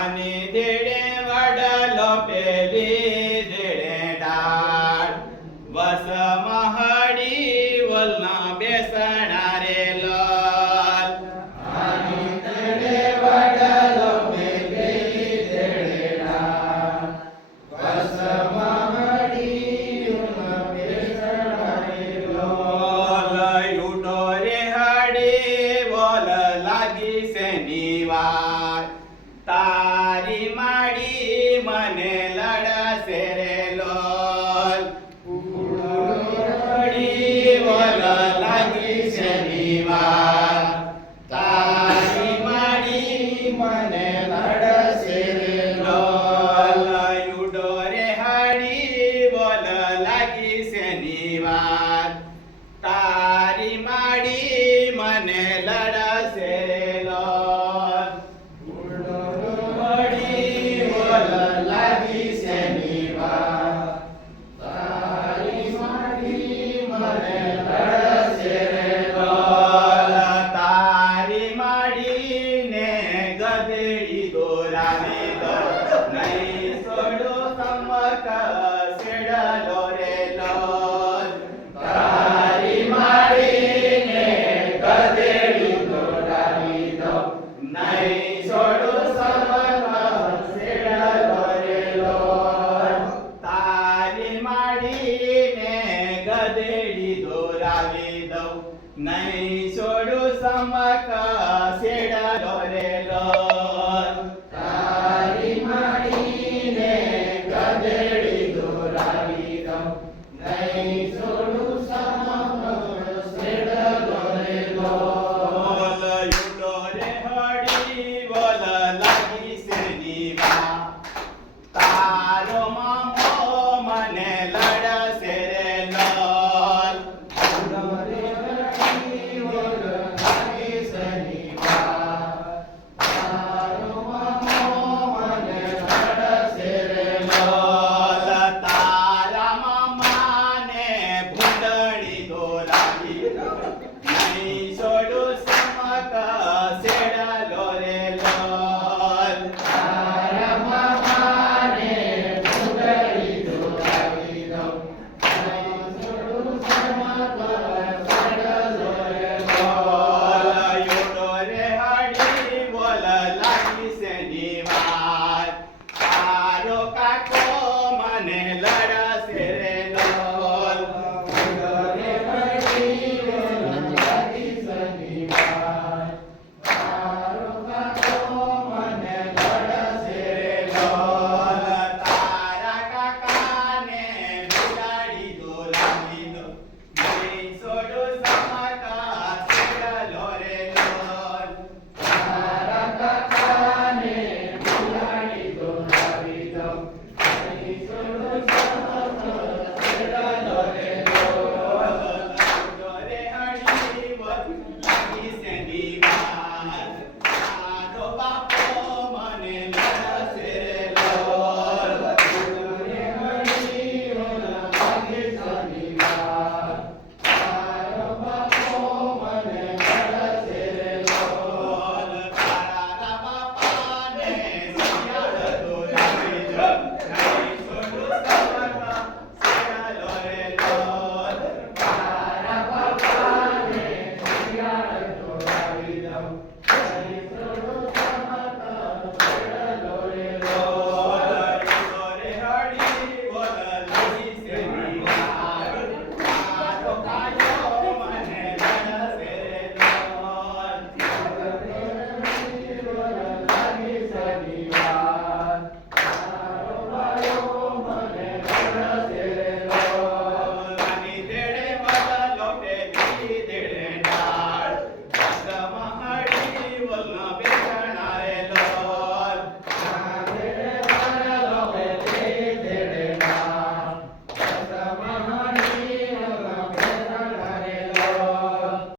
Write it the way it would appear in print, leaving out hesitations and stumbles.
આની દેડે વડલો પેલી દેડે ડાળ વસ મહડી વલના બેસણા રે લાલ આની દેડે વડલો પેલી દેડે ડાળ વસ મહડી વલના બેસણા રે લાલ ઉડો રે હડી બોલ લાગી શનિવાર તારી માડી મને લડશે રે લોલ ઉડી બોલ લાગી શનિવાર તારી માડી મને લડશે રે લોલ ઉડો રે હાડી બોલ લાગી શનિવાર તારી માડી મને લડશે રે લોલ ઉડી બોલ લાગી શનિવાર તારી માડી મને લડશે રે લોલ તારી માડીને ગધેડી દો